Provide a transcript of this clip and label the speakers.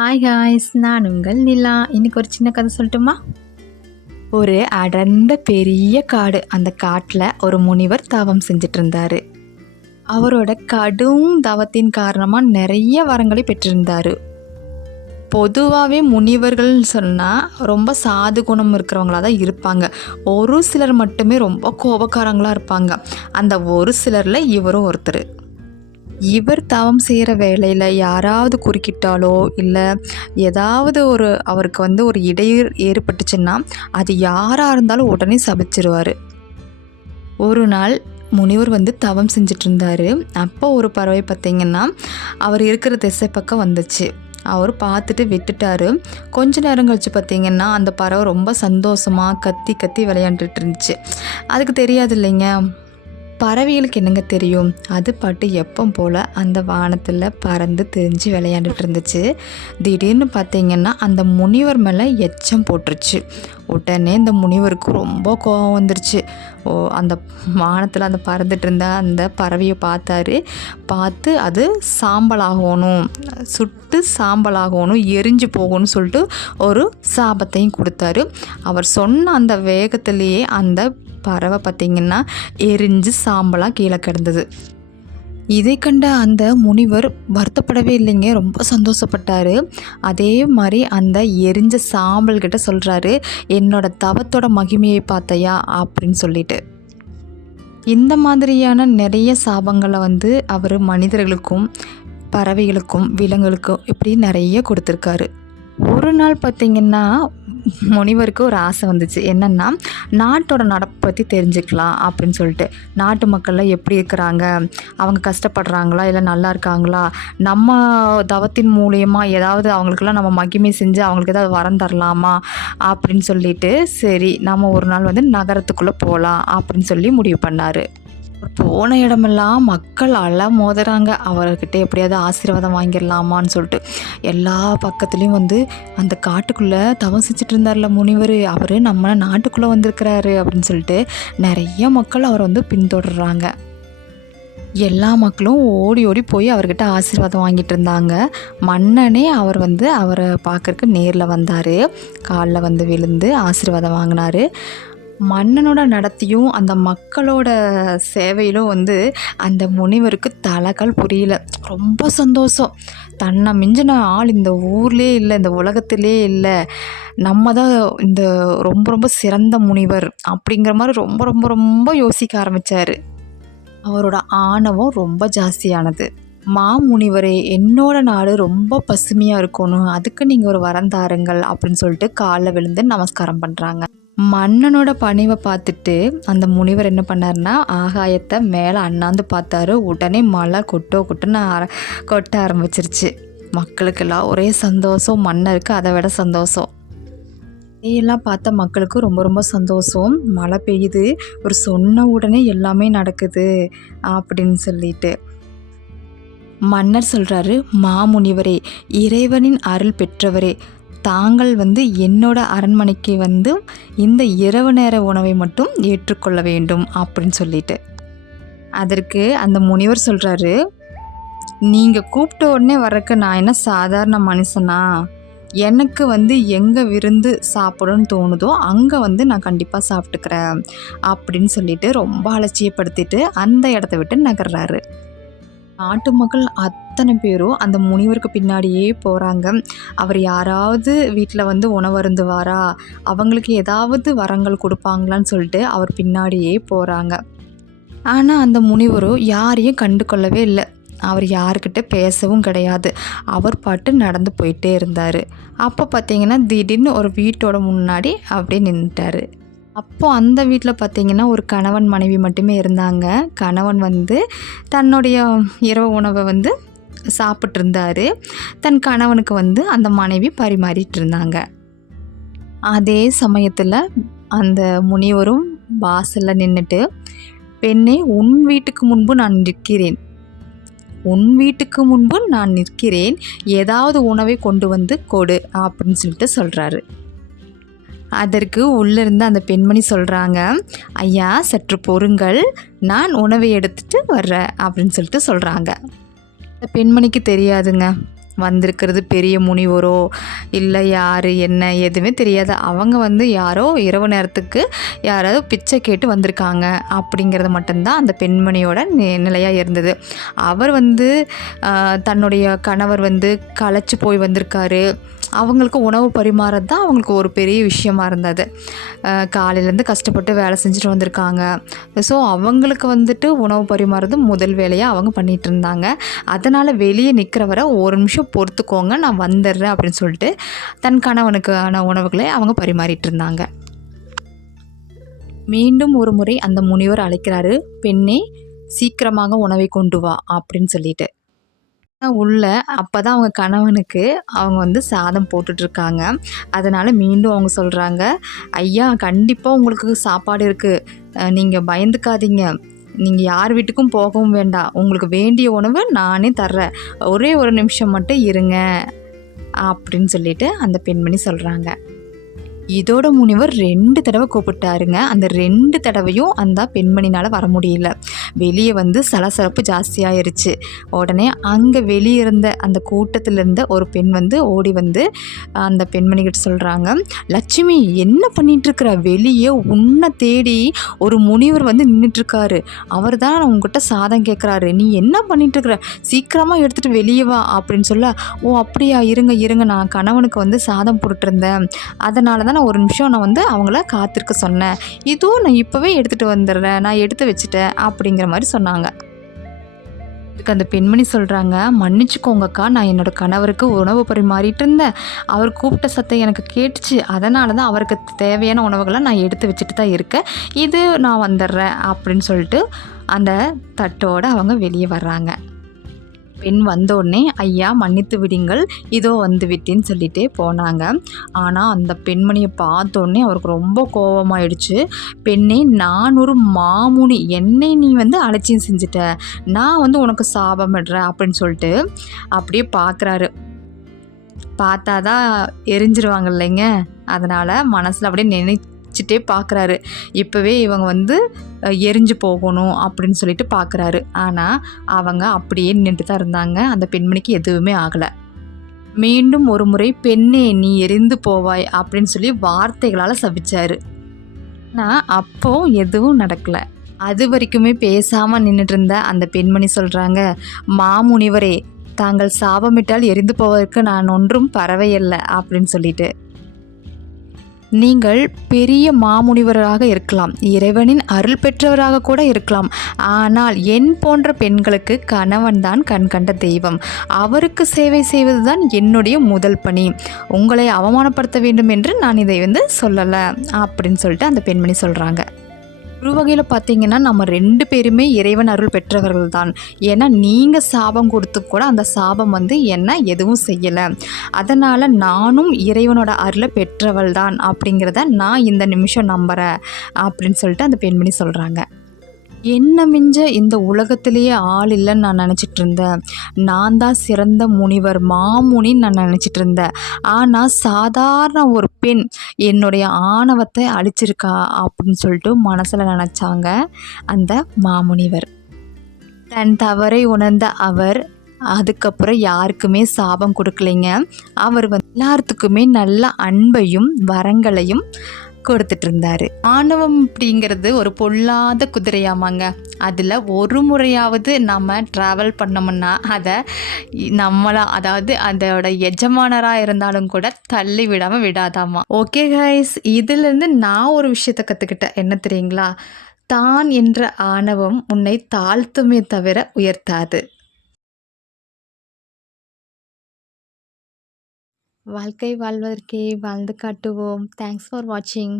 Speaker 1: Hi ஹாய்ஸ் நான் உங்கள் நிலா. இன்னைக்கு ஒரு சின்ன கதை சொல்லட்டுமா? ஒரு அடர்ந்த பெரிய காடு. அந்த காட்டில் ஒரு முனிவர் தவம் செஞ்சுட்டு இருந்தார் அவரோட கடும் தவத்தின் காரணமாக நிறைய வரங்களை பெற்றிருந்தார். பொதுவாகவே முனிவர்கள்னு சொன்னால் ரொம்ப சாது குணம் இருக்கிறவங்களா தான் இருப்பாங்க. ஒரு சிலர் மட்டுமே ரொம்ப கோபக்காரங்களாக இருப்பாங்க. அந்த ஒரு சிலரில் இவரும் ஒருத்தர். இவர் தவம் செய்கிற வேலையில் யாராவது குறுக்கிட்டாலோ இல்லை ஏதாவது ஒரு அவருக்கு வந்து ஒரு இடையூறு ஏற்பட்டுச்சுன்னா அது யாராக இருந்தாலும் உடனே சபிச்சிருவார். ஒரு நாள் முனிவர் வந்து தவம் செஞ்சிட்டு இருந்தார் அப்போ ஒரு பறவை பார்த்திங்கன்னா அவர் இருக்கிற திசை பக்கம் வந்துச்சு. அவர் பார்த்துட்டு விட்டுட்டாரு. கொஞ்ச நேரம் கழிச்சு பார்த்தீங்கன்னா அந்த பறவை ரொம்ப சந்தோஷமாக கத்தி கத்தி விளையாண்டுட்டு இருந்துச்சு அதுக்கு தெரியாது இல்லைங்க. பறவைகளுக்கு என்னங்க தெரியும்? அது பாட்டு எப்போ போல் அந்த வானத்தில் பறந்து தெரிஞ்சு விளையாண்டுட்டு இருந்துச்சு. திடீர்னு பார்த்தீங்கன்னா அந்த முனிவர் மேலே எச்சம் போட்டுருச்சு. உடனே இந்த முனிவருக்கு ரொம்ப கோபம் வந்துருச்சு. ஓ அந்த வானத்தில் அந்த பறந்துட்டு இருந்த அந்த பறவையை பார்த்தாரு. பார்த்து அது சாம்பலாகணும் சுட்டு சாம்பலாகணும் எரிஞ்சு போகணும்னு சொல்லிட்டு ஒரு சாபத்தையும் கொடுத்தாரு. அவர் சொன்ன அந்த வேகத்திலேயே அந்த பறவை பார்த்திங்கன்னா எரிஞ்சு சாம்பலாக கீழே கிடந்தது. இதை கண்ட அந்த முனிவர் வருத்தப்படவே இல்லைங்க ரொம்ப சந்தோஷப்பட்டார். அதே மாதிரி அந்த எரிஞ்ச சாம்பல் கிட்ட சொல்கிறாரு என்னோட தவத்தோட மகிமையை பார்த்தையா? அப்படின்னு சொல்லிட்டு. இந்த மாதிரியான நிறைய சாபங்களை வந்து அவர் மனிதர்களுக்கும் பறவைகளுக்கும் விலங்குகளுக்கும் இப்படி நிறைய கொடுத்துருக்காரு. ஒரு நாள் பார்த்திங்கன்னா முனிவருக்கு ஒரு ஆசை வந்துச்சு. என்னென்னா நாட்டோட நடப்பு பற்றி தெரிஞ்சுக்கலாம் அப்படின்னு சொல்லிட்டு. நாட்டு மக்கள்லாம் எப்படி இருக்கிறாங்க? அவங்க கஷ்டப்படுறாங்களா? இல்லை நல்லா இருக்காங்களா? நம்ம தவத்தின் மூலியமா ஏதாவது அவங்களுக்கெல்லாம் நம்ம மகிமை செஞ்சு அவங்களுக்கு ஏதாவது வரம் தரலாமா? அப்படின்னு சொல்லிட்டு சரி நம்ம ஒரு நாள் வந்து நகரத்துக்குள்ளே போகலாம் அப்படின்னு சொல்லி முடிவு பண்ணார். போன இடமெல்லாம் மக்கள் அழ மோதுறாங்க அவர்கிட்ட எப்படியாவது ஆசீர்வாதம் வாங்கிடலாமான்னு சொல்லிட்டு. எல்லா பக்கத்துலேயும் வந்து அந்த காட்டுக்குள்ளே தவசிச்சுட்டு இருந்தார்ல முனிவர் அவர் நம்ம நாட்டுக்குள்ளே வந்திருக்கிறாரு அப்படின்னு சொல்லிட்டு நிறைய மக்கள் அவரை வந்து பின்தொடர்றாங்க. எல்லா மக்களும் ஓடி ஓடி போய் அவர்கிட்ட ஆசீர்வாதம் வாங்கிட்டு இருந்தாங்க மன்னனே அவர் வந்து அவரை பார்க்கறக்கு நேரில் வந்தார். காலில் வந்து விழுந்து ஆசீர்வாதம் வாங்கினாரு. மன்னனோட நடத்தியும் அந்த மக்களோட சேவையிலும் வந்து அந்த முனிவருக்கு தலைகள் புரியல. ரொம்ப சந்தோஷம். தன்னை மிஞ்சின ஆள் இந்த ஊர்லேயே இல்லை இந்த உலகத்திலே இல்லை. நம்ம தான் இந்த ரொம்ப ரொம்ப சிறந்த முனிவர் அப்படிங்கிற மாதிரி ரொம்ப ரொம்ப ரொம்ப யோசிக்க ஆரம்பித்தார் அவரோட ஆணவம் ரொம்ப ஜாஸ்தியானது. மாமுனிவரே என்னோட நாடு ரொம்ப பசுமையாக இருக்கணும் அதுக்கு நீங்கள் ஒரு வரம் தாருங்கள் அப்படின்னு சொல்லிட்டு காலில் விழுந்து நமஸ்காரம் பண்ணுறாங்க மன்னனோட பணிவை பார்த்துட்டு அந்த முனிவர் என்ன பண்ணாருன்னா ஆகாயத்தை மேலே அண்ணாந்து பார்த்தாரு. உடனே மழை கொட்டோ கொட்டுன்னு ஆர கொட்ட ஆரம்பிச்சிருச்சு. மக்களுக்கெல்லாம் ஒரே சந்தோஷம். மன்னருக்கு அதை விட சந்தோஷம். இதையெல்லாம் பார்த்த மக்களுக்கு ரொம்ப ரொம்ப சந்தோஷம். மழை பெய்யுது. ஒரு சொன்ன உடனே எல்லாமே நடக்குது அப்படின்னு சொல்லிட்டு. மன்னர் சொல்கிறாரு மாமுனிவரே இறைவனின் அருள் பெற்றவரே தாங்கள் வந்து என்னோட அரண்மனைக்கு வந்து இந்த இரவு நேர உணவை மட்டும் ஏற்றுக்கொள்ள வேண்டும் அப்படின்னு சொல்லிட்டு. அதற்கு அந்த முனிவர் சொல்கிறாரு நீங்கள் கூப்பிட்ட உடனே வரக்கு நான் என்ன சாதாரண மனுஷனா? எனக்கு வந்து எங்கே விருந்து சாப்பிடணும்னு தோணுதோ அங்கே வந்து நான் கண்டிப்பாக சாப்பிட்டுக்கிறேன். அப்படின்னு சொல்லிட்டு ரொம்ப அலட்சியப்படுத்திட்டு அந்த இடத்த விட்டு நகர்றாரு. நாட்டு மக்கள் அத்தனை பேரும் அந்த முனிவருக்கு பின்னாடியே போகிறாங்க அவர் யாராவது வீட்டில் வந்து உணவருந்துவாரா? அவங்களுக்கு ஏதாவது வரங்கள் கொடுப்பாங்களான்னு சொல்லிட்டு அவர் பின்னாடியே போகிறாங்க ஆனால் அந்த முனிவரும் யாரையும் கண்டு கொள்ளவே இல்லை. அவர் யாருக்கிட்ட பேசவும் கிடையாது. அவர் பாட்டு நடந்து போயிட்டே இருந்தார். அப்போ பார்த்தீங்கன்னா திடீர்னு ஒரு வீட்டோட முன்னாடி அப்படியே நின்றுட்டாரு அப்போ அந்த வீட்டில் பார்த்தீங்கன்னா ஒரு கணவன் மனைவி மட்டுமே இருந்தாங்க. கணவன் வந்து தன்னுடைய இரவு உணவை வந்து சாப்பிட்டு இருந்தார் தன் கணவனுக்கு வந்து அந்த மனைவி பரிமாறிட்டு இருந்தாங்க. அதே சமயத்தில் அந்த முனிவரும் வாசலில் நின்றுட்டு பெண்ணே உன் வீட்டுக்கு முன்பு நான் நிற்கிறேன். உன் வீட்டுக்கு முன்பு நான் நிற்கிறேன். ஏதாவது உணவை கொண்டு வந்து கொடு அப்படின்னு சொல்லிட்டு சொல்கிறாரு அதற்கு உள்ளிருந்து அந்த பெண்மணி சொல்கிறாங்க ஐயா சற்று பொறுங்கள். நான் உணவை எடுத்துட்டு வர்றேன் அப்படின்னு சொல்லிட்டு சொல்கிறாங்க அந்த பெண்மணிக்கு தெரியாதுங்க. வந்திருக்கிறது பெரிய முனிவரோ இல்லை யார் என்ன எதுவுமே தெரியாது. அவங்க வந்து யாரோ இரவு நேரத்துக்கு யாராவது பிச்சை கேட்டு வந்திருக்காங்க அப்படிங்கிறது மட்டும்தான் அந்த பெண்மணியோட நிலையாக இருந்தது. அவர் வந்து தன்னுடைய கணவர் வந்து களைச்சி போய் வந்திருக்காரு. அவங்களுக்கு உணவு பரிமாறது தான் அவங்களுக்கு ஒரு பெரிய விஷயமா இருந்தது. காலையிலேருந்து கஷ்டப்பட்டு வேலை செஞ்சுட்டு வந்திருக்காங்க. ஸோ அவங்களுக்கு வந்துட்டு உணவு பரிமாறது முதல் வேலையாக அவங்க பண்ணிகிட்டு இருந்தாங்க. அதனால் வெளியே நிற்கிறவரை ஒரு நிமிஷம் பொறுத்துக்கோங்க நான் வந்துடுறேன் அப்படின்னு சொல்லிட்டு தன் கணவனுக்கான உணவுகளை அவங்க பரிமாறிட்டு இருந்தாங்க. மீண்டும் ஒரு முறை அந்த முனிவர் அழைக்கிறாரு பெண்ணே சீக்கிரமாக உணவை கொண்டு வா அப்படின்னு சொல்லிட்டு. உள்ள. அப்போ தான் அவங்க கணவனுக்கு அவங்க வந்து சாதம் போட்டுட்ருக்காங்க. அதனால் மீண்டும் அவங்க சொல்கிறாங்க ஐயா கண்டிப்பாக உங்களுக்கு சாப்பாடு இருக்குது நீங்கள் பயந்துக்காதீங்க. நீங்கள் யார் வீட்டுக்கும் போகவும் வேண்டாம் உங்களுக்கு வேண்டிய உணவு நானே தர்றேன். ஒரே ஒரு நிமிஷம் மட்டும் இருங்க. அப்படின்னு சொல்லிட்டு அந்த பெண்மணி சொல்கிறாங்க இதோட முனிவர் ரெண்டு தடவை கூப்பிட்டாருங்க. அந்த ரெண்டு தடவையும் அந்த பெண்மணினால் வர முடியல. வெளியே வந்து சலசலப்பு ஜாஸ்தியாயிருச்சு. உடனே அங்கே வெளியே இருந்த அந்த கூட்டத்தில் இருந்த ஒரு பெண் வந்து ஓடி வந்து அந்த பெண்மணிக்கிட்ட சொல்கிறாங்க லட்சுமி என்ன பண்ணிகிட்ருக்குற வெளியே உன்னை தேடி ஒரு முனிவர் வந்து நின்றுட்டுருக்காரு அவர் தான் உங்ககிட்ட சாதம் கேட்குறாரு நீ என்ன பண்ணிகிட்ருக்குற சீக்கிரமாக எடுத்துகிட்டு வெளியே வா அப்படின்னு சொல்ல ஓ அப்படியா இருங்க இருங்க. நான் கணவனுக்கு வந்து சாதம் போட்டுருந்தேன் அதனால தான் நான் ஒரு நிமிஷம் நான் வந்து அவங்கள காத்திருக்க சொன்னேன். இதுவும் நான் இப்போவே எடுத்துகிட்டு வந்துடுறேன். நான் எடுத்து வச்சுட்டேன் அப்படிங்கிற மாதிரி சொன்னாங்க. இதுக்கு அந்த பெண்மணி சொல்கிறாங்க மன்னிச்சுக்கோங்கக்கா. நான் என்னோடய கணவருக்கு உணவு பரிமாறிட்டு இருந்தேன். அவர் கூப்பிட்ட சத்தம் எனக்கு கேட்டுச்சு. அதனால தான் அவருக்கு தேவையான உணவுகளை நான் எடுத்து வச்சுட்டு தான் இருக்கேன். இது நான் வந்துடுறேன். அப்படின்னு சொல்லிட்டு அந்த தட்டோடு அவங்க வெளியே வர்றாங்க. பெண் வந்தோடனே ஐயா மன்னித்து விடுங்கள். இதோ வந்து விட்டேன்னு சொல்லிட்டே போனாங்க. ஆனால் அந்த பெண்மணியை பார்த்தோடனே அவருக்கு ரொம்ப கோபமாயிடுச்சு பெண்ணே நான் ஒரு மாமுனி. என்னை நீ வந்து அலட்சியம் செஞ்சுட்ட. நான் வந்து உனக்கு சாபமிடுறேன் அப்படின்னு சொல்லிட்டு அப்படியே பார்க்குறாரு பார்த்தா தான் எரிஞ்சிருவாங்க இல்லைங்க. அதனால் மனசில் அப்படியே நினை வச்சுட்டே பார்க்குறாரு இப்போவே இவங்க வந்து எரிஞ்சு போகணும் அப்படின்னு சொல்லிட்டு பார்க்குறாரு ஆனால் அவங்க அப்படியே நின்று தான் இருந்தாங்க. அந்த பெண்மணிக்கு எதுவுமே ஆகலை. மீண்டும் ஒரு முறை பெண்ணே நீ எரிந்து போவாய் அப்படின்னு சொல்லி வார்த்தைகளால் சபிச்சாரு. ஆனால் அப்போ எதுவும் நடக்கலை. அது வரைக்குமே பேசாமல் நின்றுட்டு இருந்த அந்த பெண்மணி சொல்கிறாங்க மாமுனிவரே தாங்கள் சாபமிட்டால் எரிந்து போவதற்கு நான் ஒன்றும் பறவையல்ல அப்படின்னு சொல்லிட்டு. நீங்கள் பெரிய மாமுனிவராக இருக்கலாம். இறைவனின் அருள் பெற்றவராக கூட இருக்கலாம். ஆனால் என் போன்ற பெண்களுக்கு கணவன் தான் கண் கண்ட தெய்வம். அவருக்கு சேவை செய்வதுதான் என்னுடைய முதல் பணி. உங்களை அவமானப்படுத்த வேண்டும் என்று நான் இதை வந்து சொல்லலை. அப்படின்னு சொல்லிட்டு அந்த பெண்மணி சொல்கிறாங்க ஒரு வகையில் பார்த்தீங்கன்னா நம்ம ரெண்டு பேருமே இறைவன் அருள் பெற்றவர்கள் தான். ஏன்னா நீங்கள் சாபம் கொடுத்து கூட அந்த சாபம் வந்து என்ன எதுவும் செய்யலை. அதனால் நானும் இறைவனோட அருளை பெற்றவள் தான் அப்படிங்கிறத நான் இந்த நிமிஷம் நம்புகிறேன் அப்படின்னு சொல்லிட்டு அந்த பெண்மணி சொல்கிறாங்க என்ன மிஞ்ச இந்த உலகத்திலேயே ஆள் இல்லைன்னு நான் நினச்சிட்டு இருந்தேன். நான் தான் சிறந்த முனிவர் மாமுனின்னு நான் நினச்சிட்டு இருந்தேன். ஆனால் சாதாரண ஒரு பெண் என்னுடைய ஆணவத்தை அழிச்சிருக்கா அப்படின்னு சொல்லிட்டு மனசில் நினச்சாங்க அந்த மாமுனிவர். தன் தவறை உணர்ந்த அவர் அதுக்கப்புறம் யாருக்குமே சாபம் கொடுக்கலைங்க. அவர் வந்து எல்லாத்துக்குமே நல்ல அன்பையும் வரங்களையும் கொடுத்துட்டு இருந்தாரு ஆணவம் அப்படிங்கிறது ஒரு பொல்லாத குதிரையாமாங்க. அதில் ஒரு முறையாவது நம்ம ட்ராவல் பண்ணோம்னா அதை நம்மளா அதாவது அதோட எஜமானராக இருந்தாலும் கூட தள்ளி விடாமல் விடாதாமா. ஓகே கைஸ் இதுலேருந்து நான் ஒரு விஷயத்த கற்றுக்கிட்டேன் என்ன தெரியுங்களா? தான் என்ற ஆணவம் உன்னை தாழ்த்துமே தவிர உயர்த்தாது. வாழ்க்கை வாழ்வதற்கே வாழ்ந்து காட்டுவோம். தேங்க்ஸ் ஃபார் வாட்சிங்